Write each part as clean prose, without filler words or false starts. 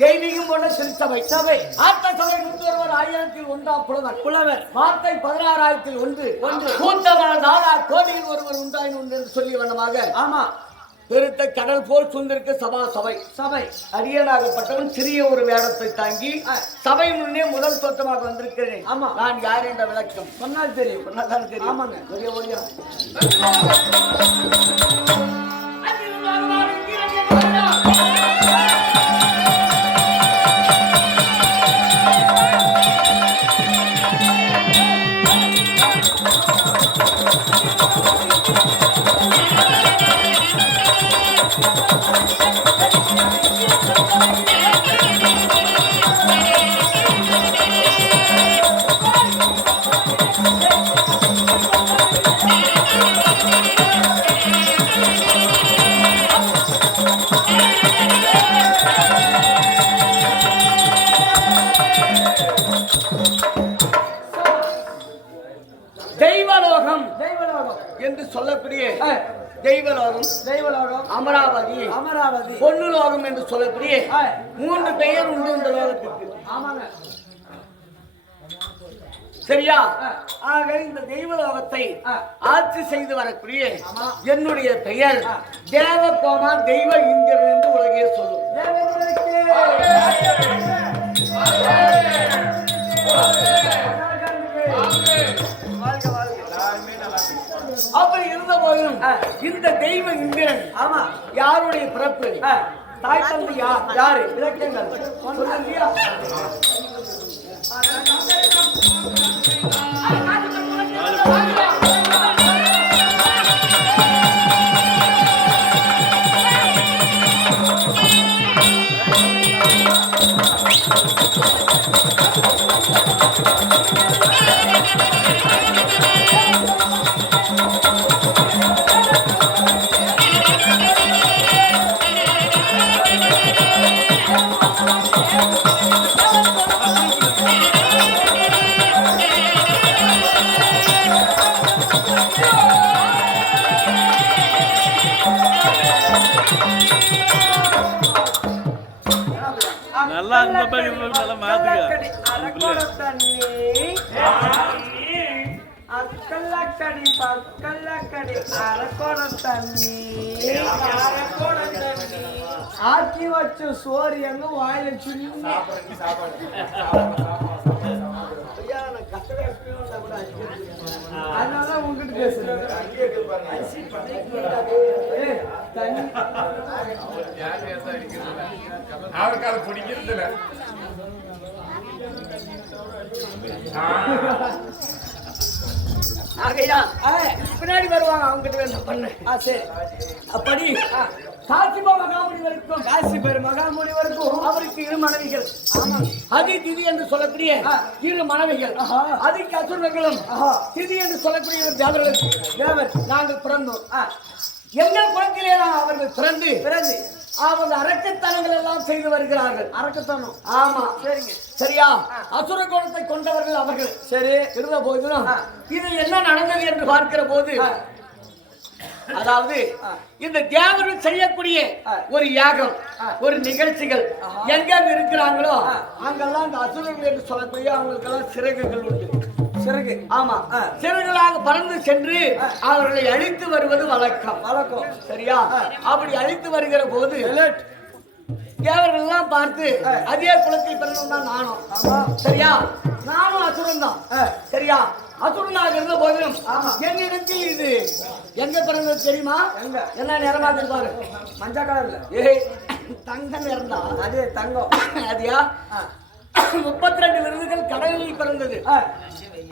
தெய்வீகம் போன்ற திருச்சபை சபை ஆத்த சபை 1001 புலவர் புலவர் வார்த்தை 16,001 கூத்தவன் நாடா கோடியில் ஒருவர் உண்டாயின் உண்டு என்று சொல்லிய வண்ணமாக ஆமா பெருத்த கடல் போல் சூழ்ந்திருக்க சபா சபை சபை அடியனாகப்பட்டவன் சிறிய ஒரு வேடத்தை தாங்கி சபை முன்னே முதல் தோற்றமாக வந்திருக்கிறேன். ஆமா நான் யார் என்ற விளக்கம் சொன்னால் தெரியும் சொன்னால்தான் தெரியும். ஆமாங்க ஒரே ஒழியா என்று சொல்லக்கூடிய தெய்வலோகம் அமராவதி பொன்னுலோகம் என்று சொல்லக்கூடிய 3 பெயர் உண்டு இந்த லோகத்திற்கு. ஆமாங்க சரியா? ஆக இந்த தெய்வலோகத்தை ஆட்சி செய்து வரக்கூடிய என்னுடைய பெயர் தேவகோமா தெய்வ இந்திரன் என்று உலகே சொல்லும். அப்படி இருந்த போதும் இந்த தெய்வ இந்திரன் ஆமா யாருடைய பிறப்பு தாய் தந்தை யாரு இலக்கியங்கள் சொல்லுங்க. நல்லா அந்த மாதிரி நல்லா மாத்துங்க. அக்கல்லக்கடி பக்கல்லக்கடி அரக்கோட தண்ணி ஆக்கி வச்சு சோறு எங்க வாயில சின்ன அதனால உங்ககிட்ட பேசுறேன். அவருக்காக பிடிக்கிறது ஆகையா பின்னாடி வருவாங்க அவங்க கிட்ட வேணும் பண்ணு. சரி அப்படி காசிப மகாமுனி வரைக்கும் அவருக்கு 2 மனைவிகள். அதி திதி என்று சொல்லக்கூடிய 2 மனைவிகள். அதிக்கு அசுரர்களும் திதி என்று சொல்லக்கூடிய தேவர் நாங்கள் பிறந்தோம். எங்கள் குலத்திலே அவர்கள் பிறந்து அவங்க அரக்கத்தனங்கள் எல்லாம் செய்து வருகிறார்கள். அரக்கத்தனம் ஆமா சரிங்க சரியா? அசுர குணத்தை கொண்டவர்கள் அவர்கள். சரி இருந்த போதும் இது என்ன நடந்தது என்று பார்க்கிற போது அதாவது இந்த தேவர்கள் செய்யக்கூடிய ஒரு யாகம் ஒரு நிகழ்ச்சிகள் எங்க இருக்கிறாங்களோ அங்கெல்லாம் இந்த அசுரர்கள் என்று சொல்லக்கூடிய அவங்களுக்கெல்லாம் சிறகுகள் உண்டு. சிறகு ஆமா சிறகுகளாக பறந்து சென்று அவர்களை அழித்து வருவது வழக்கம் சரியா? அப்படி அழித்து வருகிற போது தேவர்கள் எல்லாம் பார்த்து அதே குலத்தில் பிறந்தான் நானும் சரியா? நானும் அசுரன் தான் சரியா? அசுரனாக இருந்த போதிலும் என்னிடத்தில் இது எங்க பிறந்தது தெரியுமா? என்ன நிறமா இருப்பாரு? மஞ்சள் கலர்ல தங்கம் நிறந்தா அது தங்கம். அதியா 32 விருதுகள் கடலில் பிறந்தது.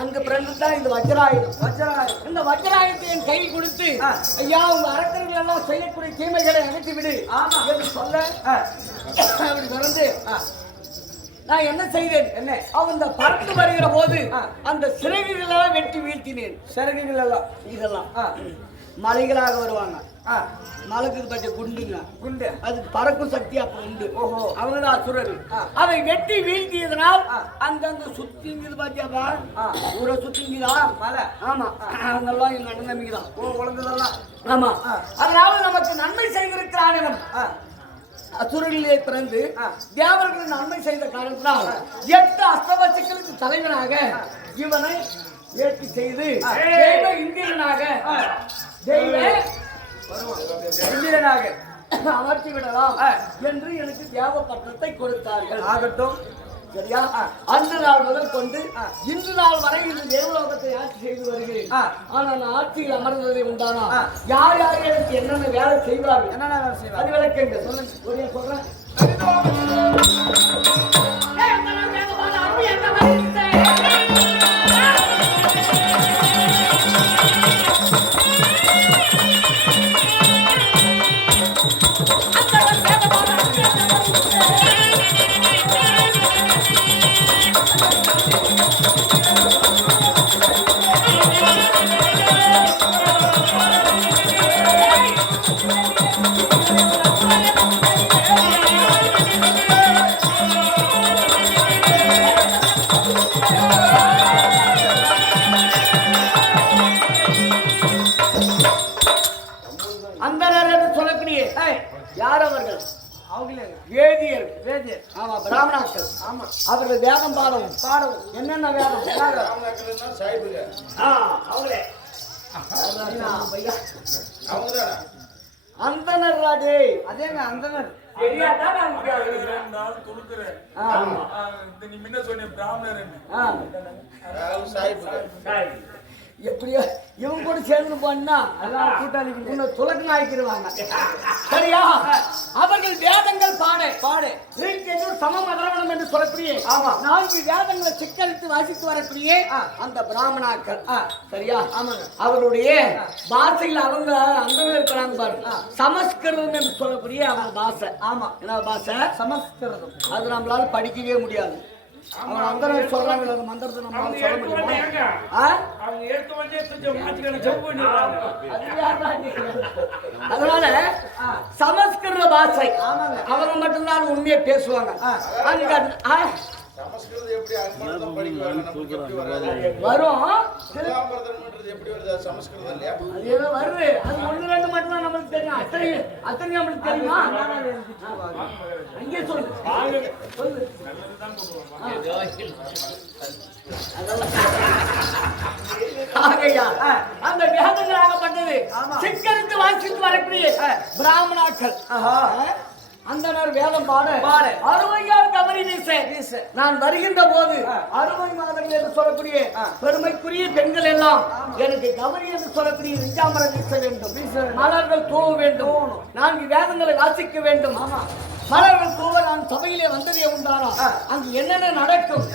அங்கு பிறந்துதான் இந்த வஜ்ராயுதம். இந்த வஜ்ராயுதத்தை என் கையில் கொடுத்து, ஐயா உங்க அரக்கர்கள் எல்லாம் செய்யக்கூடிய தீமைகளை அணைத்து விடு என்று சொல்ல, அப்படி பிறந்து நான் என்ன செய்தேன்? என்ன அவன் பறந்து வருகிற போது அந்த சிறகுகள் எல்லாம் வெட்டி வீழ்த்தினேன். சிறகுகள் எல்லாம் இதெல்லாம் மலைகளாக வருவாங்க. மலைக்கு பச்சை குண்டு அதுக்கு பறக்கும் சக்தி அப்ப உண்டு. ஓஹோ, அவங்கதான் அசுரர். அதை வெட்டி வீழ்த்தியதனால் அங்கங்க சுத்திங்குது பாத்தியாப்பா, ஊரை சுத்திங்குதா மலை. ஆமா, அவங்கெல்லாம் எங்க அண்ணன் தம்பிக்குதான். ஓ, குழந்தைதான். ஆமா, அதனால நமக்கு நன்மை செய்திருக்கிறான். அசுரர்களிலே பிறந்து தேவர்களுக்கு நன்மை செய்த காரணத்தினால் 8 அஸ்தவசுக்களுக்கு தலைவனாக இவனை ஏற்றி செய்து இந்திரனாக அமர்த்தி விடலாம் என்று எனக்கு தேவ பட்டத்தை கொடுத்தார்கள். ஆகட்டும், சரியா? அந்த நாள் முதல் கொண்டு இன்று நாள் வரை இந்த தேவலோகத்தை ஆட்சி செய்து வருகிறேன். ஆனா நான் ஆட்சியில் அமர்ந்ததை உண்டானா யார் யார் எனக்கு என்னென்ன வேலை செய்வார்கள், என்னென்ன வேலை செய்வார் அது விளக்குங்க. சொல்லுங்க, சொல்றேன். யார் அவர்கள்? வேதியர். ஆமா, பிராமணாக்கள். ஆமா, அவர்கள் வேதம் பாடவும் என்னென்ன வேதம் அந்தனர் ராஜே. அதேங்க அந்தனர். எப்படியோ இவங்க கூட சேர்ந்து போனா கூட்டாளி துலக்கணம் ஆக்கிடுவாங்க. சரியா? அவர்கள் வேதங்கள் பாடு சமமதரவணம் என்று சொல்லக்கூடிய 4 வேதங்களை சிக்கலித்து வாசித்து வரக்கூடிய அந்த பிராமணாக்கள். சரியா? அவருடைய பாஷையில் அவங்க அந்த இருக்கிறாங்க பாருங்க, சமஸ்கிருதம் என்று சொல்லக்கூடிய அவங்க பாஷை. ஆமா, என்ன பாஷை? சமஸ்கிருதம். அது நம்மளால படிக்கவே முடியாது. அவங்க அந்த சொல்றாங்க, அந்த மந்திரத்தை நம்மளால சொல்ல முடியுமா? அதனால சமஸ்கிருத பாஷை அவங்க மட்டும்தான் உண்மையை பேசுவாங்க. வரும் வருது, அது 1 2 மட்டும் தான் நம்மளுக்கு தெரியும். அத்தனை நம்மளுக்கு தெரியுமா? அங்கே சொல்லு. அந்த வேதங்கள் ஆகப்பட்டது சிக்கலித்து வாசித்து வரக்கூடிய பிராமணாக்கள். அந்த வேதம் பாடு அருமையார் கபரி வீச. நான் வருகின்ற போது அருமை மாதங்கள் என்று சொல்லக்கூடிய பெருமைக்குரிய பெண்கள் எல்லாம் எனக்கு கபரி என்று சொல்லக்கூடிய நிஜாமரம் வீச வேண்டும், மலர்கள் தூவ வேண்டும், 4 வேதங்களை வாசிக்க வேண்டும். மலர்கள் தூவ நான் சபையிலே வந்ததே உண்டானா அங்கு என்னென்ன நடக்கும்?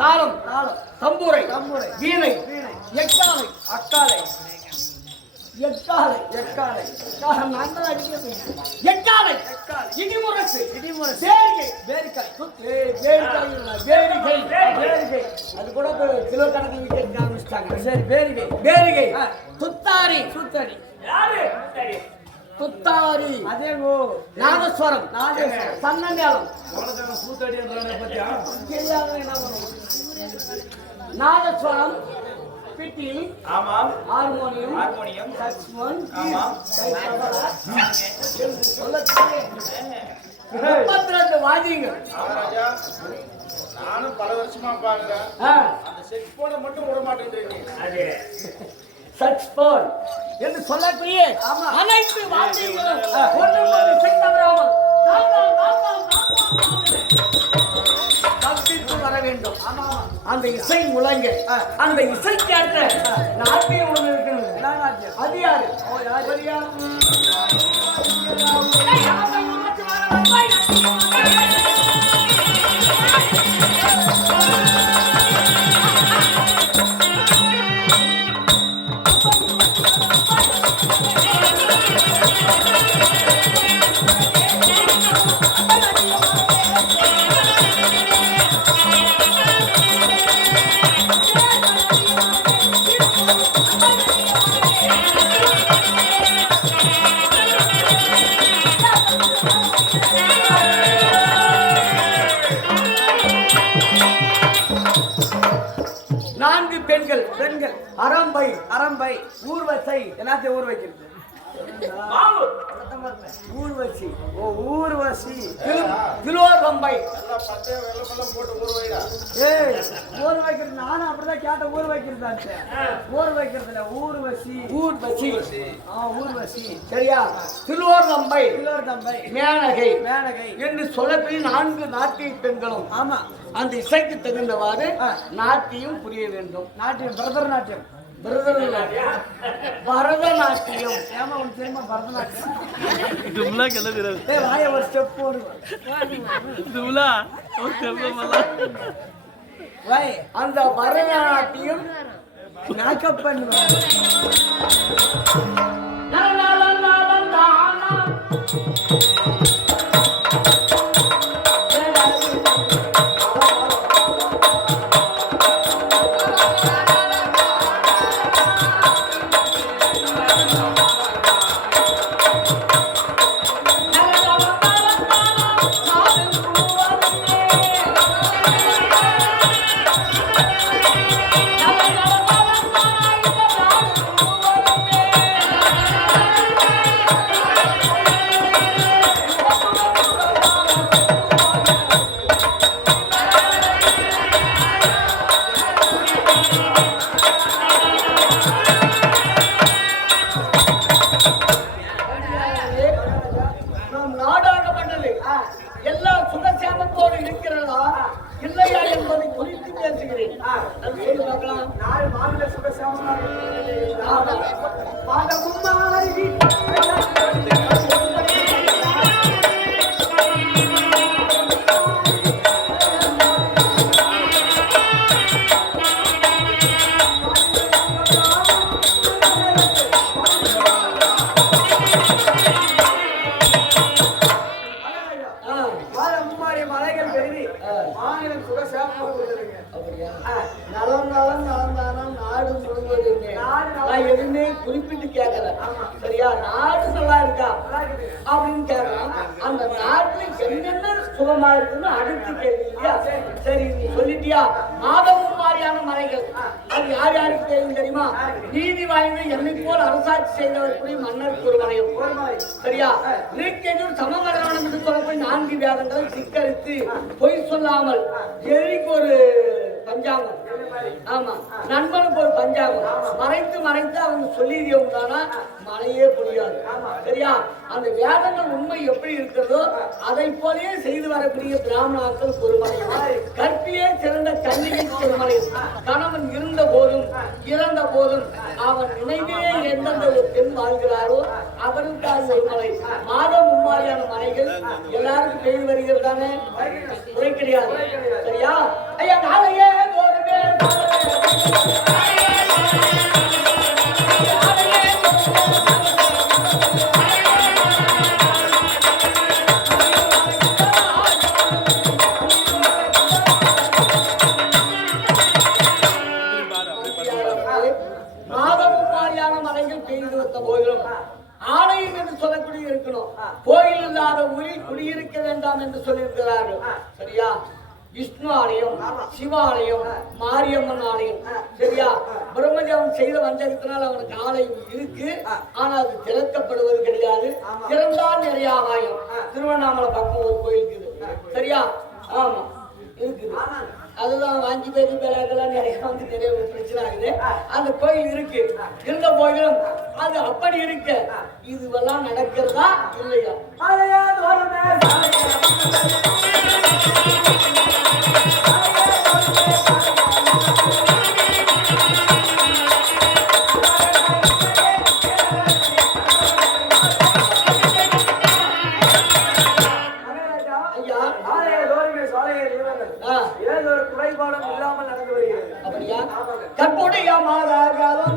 தாளம், தம்பூரை, வீணை, எக்காலை, இடிமுரசு, அது கூட கிலோ கணக்கில் விற்க ஆரம்பிச்சிட்டாங்க. சரி, பேரிகை, துத்தாரி, அதே நாதஸ்வரம், சன்னமேளம், நாதஸ்வரம், பிட்டில் ஆமாம் ஹார்மோனியம் ஹார்மோனியம் சக்ஸ்மோன் ஆமாம் சொல்லக்கூடிய 32 வாத்தியங்கள். ராஜா நானும் பல வருஷமா பாக்குறேன் அந்த செட் போன மட்டும் விட மாட்டேங்குது சக்ஸ்போன் என்று சொல்லக்கூடிய அனைத்து வாத்தியங்களும் ஒன்றுக்கொன்று இசைத்தவராமல் கற்பித்து வர வேண்டும். அந்த இசை முழங்க அந்த இசைக்கேற்ற நாட்டியம் ஒன்று இருக்கிறது. அது யாரு? பெண்கள் அரம்பை ஊர்வசை எல்லாத்தையும் ஊர் வைக்கிறது. ஊர்வசி ஊர்வசி கிலோரம்பை ஊர் வைக்கிறது. நானும் அப்படிதான் கேட்ட ஊர் வைக்கிறது. ஊர் வைக்கிறதுல ஊர்வசி ஊர்வசி ஊர்வசி சரியா? கிலோரம்பை மேனகை என்று சொல்லக்கூடிய 4 நாட்டிய பெண்களும் ஆமா அந்த இசைக்கு தகுந்தவாறு நாட்டியம் புரிய வேண்டும். நாட்டியம் பரதநாட்டியம் பரதநாட்டியம் ஏமா உனக்கு தெரியுமா? பரதநாட்டியம் வாய ஒரு ஸ்டெப் போடுவேன். அந்த பரதநாட்டியம் மேக்கப் பண்ணுவேன். எதுவுமே குறிப்பிட்டு கேட்கல. சரியா? நாடு நல்லா இருக்கா அப்படின்னு கேட்கலாம். அந்த நாட்டுல என்னென்ன சுகமா இருக்குன்னு அடுத்து கேள்வி இல்லையா? சரி நீ சொல்லிட்டியா? மாதமும் மாதிரியான மலைகள் அது யார் யாருக்கு தெரியும் தெரியுமா? நீதி வாய்ந்த என்னை போல் அரசாட்சி செய்தவர்களுடைய மன்னருக்கு ஒரு மலையும். சரியா? நீக்கெதிர் சமமரணம் என்று சொல்லப்போய் 4 வேதங்களை சிக்கரித்து பொய் சொல்லாமல் எதிரிக்கு ஒரு பஞ்சாங்கம், ஆமா நண்பனுக்கு ஒரு பஞ்சாங்கம் மறைத்து மறைத்து அவங்க சொல்லியவங்கதானா மழையே பொழியாது. சரியா? அந்த வேதங்கள் உண்மை எப்படி இருக்கிறதோ அதை போலயே செய்து வரக்கூடிய பிராமணாக்கள் பொறுமலையும், கற்பிலே சிறந்த கன்னிகை பொறுமலையும், கணவன் இருந்த போதும் இறந்த போதும் அவன் நினைவே எந்தெந்த ஒரு பெண் வாழ்கிறாரோ அவருக்காக ஒரு மலை. மாதம் மும்மாரியான மலைகள் எல்லாருக்கும் பெய்து வருகிறதானே? குறை கிடையாது. சரியா? ஐயா நாளையே ஆலயம் என்று சொல்லக்கூடிய இருக்கணும். கோயில் இல்லாத ஊரில் குடியிருக்க வேண்டாம் என்று சொல்லியிருக்கிறார்கள். சரியா? விஷ்ணு ஆலயம், சிவாலயம், மாரியம்மன் ஆலயம். சரியா? பிரம்மஜாபம் செய்த வஞ்சகத்தினால் அவனுக்கு ஆலயம் இருக்கு. ஆனா அது திறக்கப்படுவது கிடையாது. திறந்தால் நிறைய ஆலயம். திருவண்ணாமலை பக்கம் ஒரு கோயில் இருக்குது. சரியா? ஆமா இருக்குது. அதுதான் வாங்கி பேதி பேலாக்கெல்லாம் நிறைய வந்து நிறைய பிரச்சனை ஆகுது. அந்த கோயில் இருக்கு. இருந்த போயிலும் அது அப்படி இருக்கு. இதுவெல்லாம் நடக்கிறதா இல்லையா? குறைபாடும் இல்லாமல் நடந்து வருகிறது. அப்படியா? கற்புடைய மாதாகாலம்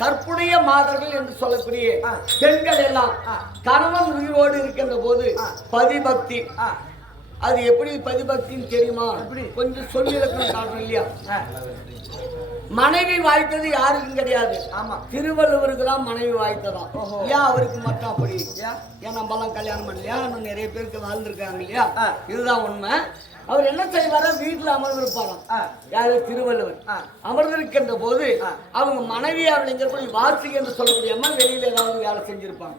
கற்புடைய மாதர்கள் என்று சொல்லக்கூடிய பெண்கள் எல்லாம் கணவன் உயிரோடு இருக்கின்ற போது பதிபக்தி. அது எப்படி பதிபக்தின்னு தெரியுமா? கொஞ்சம் சொல்லி காட்டணும் இல்லையா? மனைவி வாய்த்தது யாருக்கும் கிடையாது. ஆமா, திருவள்ளுவருக்குலாம் மனைவி வாய்த்ததான். ஏன் அவருக்கு மட்டும் அப்படி? ஏன் நம்மலாம் கல்யாணம் பண்ணலையா? இன்னும் நிறைய பேருக்கு வாழ்ந்துருக்காங்க இல்லையா? இதுதான் உண்மை. அவர் என்ன செய்வாரா? வீட்டுல அமர்ந்திருப்பாராம். யாரு? திருவள்ளுவர். அமர்ந்திருக்கின்ற போது அவங்க மனைவி அப்படிங்கிற வாசிக்கு என்று சொல்லக்கூடிய அம்மா வெளியில ஏதாவது வேலை செஞ்சிருப்பாங்க.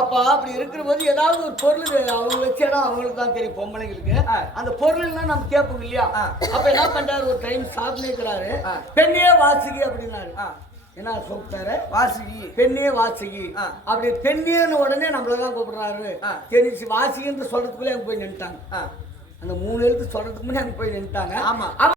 அப்ப அப்படி இருக்கிற போது ஏதாவது ஒரு பொருள் அவங்க வச்சேன்னா அவங்களுக்கு தான் தெரியும், பொம்பளைங்களுக்கு. அந்த பொருள்லாம் நம்ம கேட்போம் இல்லையா? அப்ப என்ன பண்றாரு? ஒரு டைம் சாப்பிட்டுக்கிறாரு. பெண்ணையே வாசிக்கு அப்படின்னாரு. என்ன சொல்லிட்டாரு? வாசிகி, பெண்ணையே வாசிகி. அப்படி பெண்ணியன்னு உடனே நம்மளதான் கூப்பிடுறாரு. தெரிஞ்சு வாசிகின்னு சொல்றதுக்குள்ளே அங்க போய் நின்ட்டாங்க. அந்த 3 எழுத்து சொல்றதுக்கு முன்னாடி அங்க போய் நின்ட்டாங்க. ஆமா.